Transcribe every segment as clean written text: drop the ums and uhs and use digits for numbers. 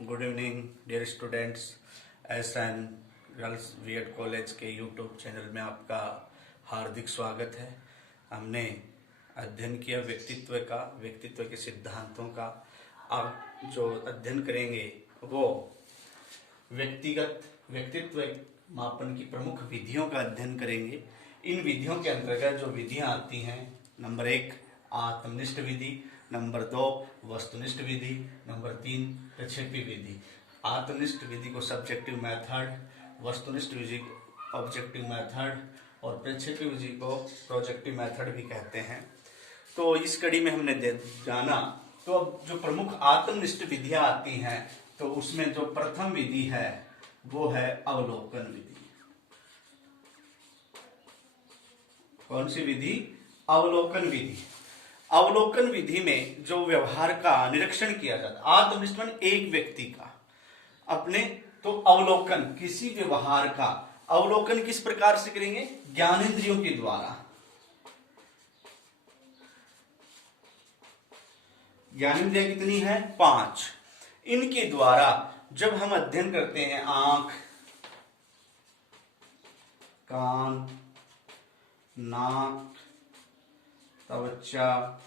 Good evening dear students. SN girls BEd college के YouTube channel में आपका हार्दिक स्वागत है। हमने अध्ययन किया व्यक्तित्व के सिद्धांतों का। अब जो अध्ययन करेंगे वो व्यक्तित्व मापन की प्रमुख विधियों का अध्ययन करेंगे। इन विधियों के अंतर्गत जो विधियां आती हैं, नंबर 1 आत्मनिष्ठ विधि, नंबर 2 वस्तुनिष्ठ विधि, नंबर 3 प्रक्षेपी विधि। आत्मनिष्ठ विधि को सब्जेक्टिव मेथड, वस्तुनिष्ठ विधि को ऑब्जेक्टिव मेथड और प्रक्षेपी विधि को प्रोजेक्टिव मेथड भी कहते हैं। तो इस कड़ी में हमने जाना तो अब जो प्रमुख आत्मनिष्ठ विधियां आती हैं तो उसमें जो प्रथम विधि है वो है अवलोकन विधि। कौन सी विधि? अवलोकन विधि। अवलोकन विधि में जो व्यवहार का निरीक्षण किया जाता है, आत्मनिष्ठ एक व्यक्ति का अपने, तो अवलोकन किसी व्यवहार का अवलोकन किस प्रकार से करेंगे? ज्ञानेंद्रियों के द्वारा। ज्ञानेंद्रियां कितनी है? 5। इनके द्वारा जब हम अध्ययन करते हैं आंख, कान, नाक, त्वचा,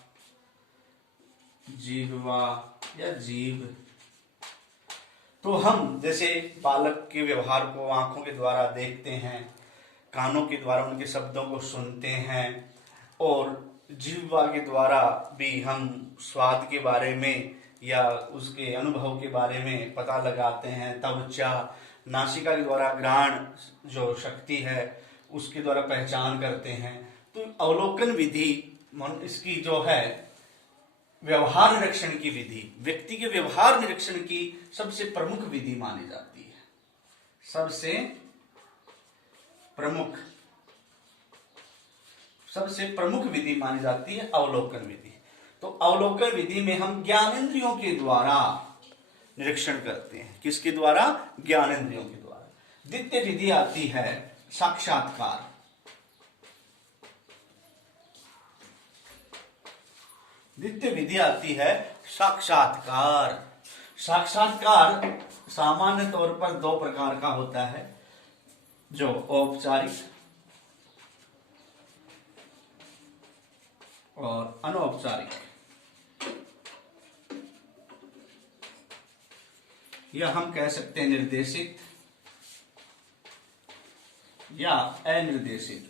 जिह्वा या जीभ, तो हम जैसे बालक के व्यवहार को आंखों के द्वारा देखते हैं, कानों के द्वारा उनके शब्दों को सुनते हैं और जिह्वा के द्वारा भी हम स्वाद के बारे में या उसके अनुभव के बारे में पता लगाते हैं। त्वचा, नासिका के द्वारा घ्राण जो शक्ति है उसके द्वारा पहचान करते हैं। तो अवलोकन विधि इसकी जो है व्यवहार निरीक्षण की विधि, व्यक्ति के व्यवहार निरीक्षण की सबसे प्रमुख विधि मानी जाती है। सबसे प्रमुख विधि मानी जाती है अवलोकन विधि। तो अवलोकन विधि में हम ज्ञानेंद्रियों के द्वारा निरीक्षण करते हैं। किसके द्वारा? ज्ञानेंद्रियों के द्वारा। द्वितीय विधि आती है साक्षात्कार। द्वितीय विधि आती है साक्षात्कार। साक्षात्कार सामान्य तौर पर 2 प्रकार का होता है, जो औपचारिक और अनौपचारिक, या हम कह सकते हैं निर्देशित या अनिर्देशित।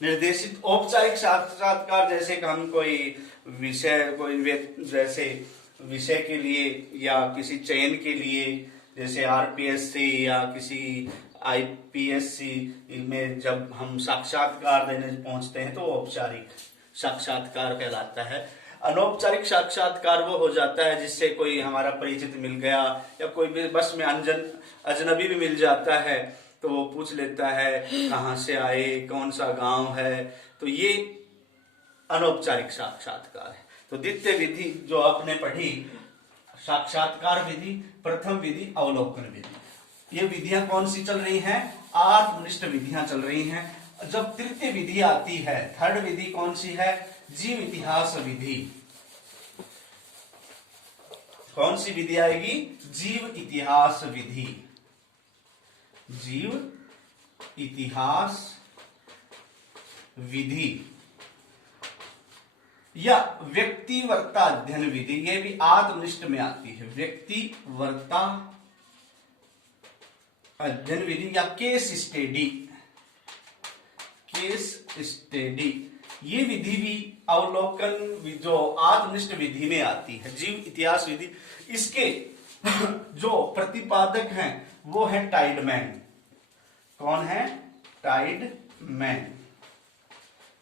निर्देशित औपचारिक साक्षात्कार जैसे कि हम कोई विषय के लिए या किसी चयन के लिए, जैसे आरपीएससी या किसी आईपीएससी में जब हम साक्षात्कार देने पहुंचते हैं तो औपचारिक साक्षात्कार कहलाता है। अनौपचारिक साक्षात्कार वो हो जाता है जिससे कोई हमारा परिचित मिल गया या कोई भी बस में अजनबी भी मिल जाता है तो वो पूछ लेता है कहाँ से आए, कौन सा गांव है। तो ये अनौपचारिक साक्षात्कार है। तो द्वितीय विधि जो आपने पढ़ी साक्षात्कार विधि, प्रथम विधि अवलोकन विधि, ये विधियां कौन सी चल रही हैं? आत्मनिष्ठ विधियां चल रही हैं। जब तृतीय विधि आती है, थर्ड विधि कौन सी है? जीव इतिहास विधि। कौन सी विधि आएगी? जीव इतिहास विधि। जीव इतिहास विधि या व्यक्तिवर्ता अध्ययन विधि, ये भी आत्मनिष्ठ में आती है। व्यक्तिवर्ता अध्ययन विधि या केस स्टडी, ये विधि भी अवलोकन जो आत्मनिष्ठ विधि में आती है। जीव इतिहास विधि, इसके जो प्रतिपादक हैं वो है टाइडमैन। कौन है? टाइडमैन।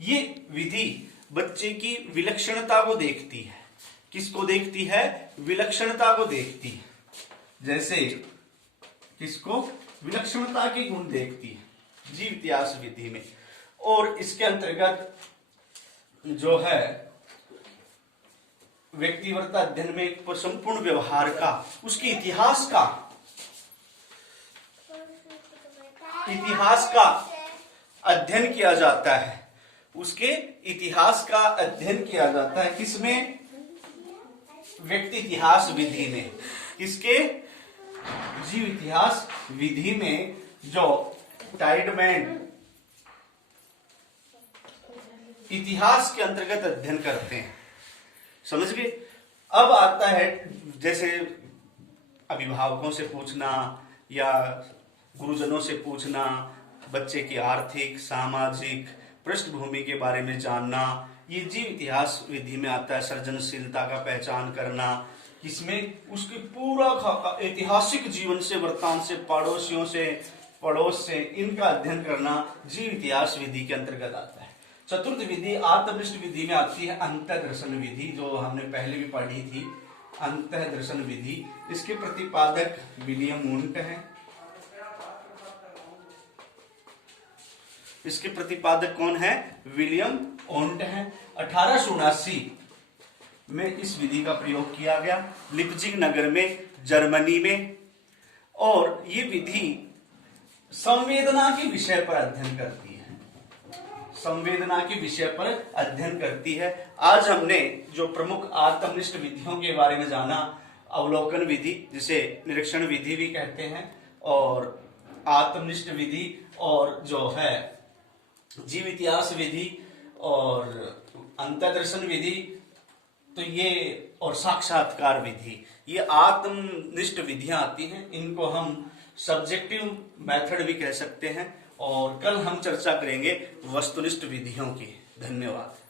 ये विधि बच्चे की विलक्षणता को देखती है। किसको देखती है? विलक्षणता को देखती है। जैसे किसको? विलक्षणता के गुण देखती है जीव इतिहास विधि में। और इसके अंतर्गत जो है व्यक्तिवर्ता अध्ययन में एक संपूर्ण व्यवहार का, उसके इतिहास का अध्ययन किया जाता है। उसके इतिहास का अध्ययन किया जाता है। किसमें? व्यक्ति इतिहास विधि में, किसके, जीव इतिहास विधि में जो टाइडमैन इतिहास के अंतर्गत अध्ययन करते हैं। समझ गए। अब आता है जैसे अभिभावकों से पूछना या गुरुजनों से पूछना, बच्चे की आर्थिक सामाजिक पृष्ठभूमि के बारे में जानना, ये जीव इतिहास विधि में आता है। सृजनशीलता का पहचान करना, इसमें उसके पूरा ऐतिहासिक जीवन से, वृत्तांत से, पड़ोसियों से, पड़ोस से, इनका अध्ययन करना जीव इतिहास विधि के अंतर्गत आता है। चतुर्थ विधि आत्मनिष्ठ विधि में आती है अंतर्दर्शन विधि, जो हमने पहले भी पढ़ी थी, अंतर्दर्शन विधि। इसके प्रतिपादक विलियम वुंट हैं। इसके प्रतिपादक कौन है, विलियम वुंट हैं। 1879 में इस विधि का प्रयोग किया गया लिप्जिग नगर में, जर्मनी में। और ये विधि संवेदना के विषय पर अध्ययन करती है, संवेदना के विषय पर अध्ययन करती है। आज हमने जो प्रमुख आत्मनिष्ठ विधियों के बारे में जाना, अवलोकन विधि जिसे निरीक्षण विधि भी कहते हैं, और आत्मनिष्ठ विधि, और जो है जीव इतिहास विधि और अंतर्दर्शन विधि, तो ये, और साक्षात्कार विधि, ये आत्मनिष्ठ विधियां आती हैं। इनको हम सब्जेक्टिव मेथड भी कह सकते हैं। और कल हम चर्चा करेंगे वस्तुनिष्ठ विधियों की। धन्यवाद।